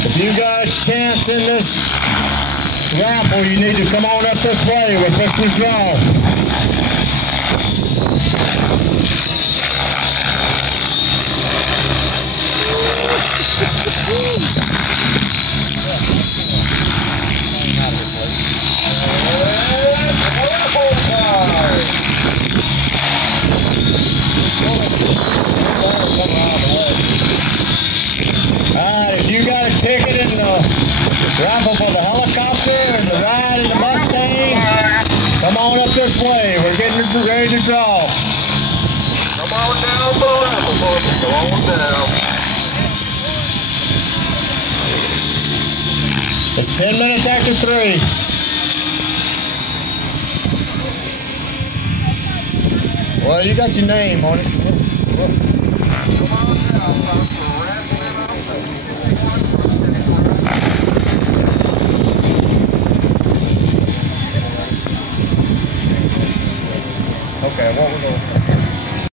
If you got a chance in this raffle, you need to come on up this way. We're fixing to draw. Alright, if you got a ticket in the raffle for the helicopter and the ride in the Mustang, come on up this way. We're getting ready to draw. Come on down for the raffle, folks. Come on down. It's 10 minutes after 3. Well, you got your name on it. Come on down, Okay, what we're going to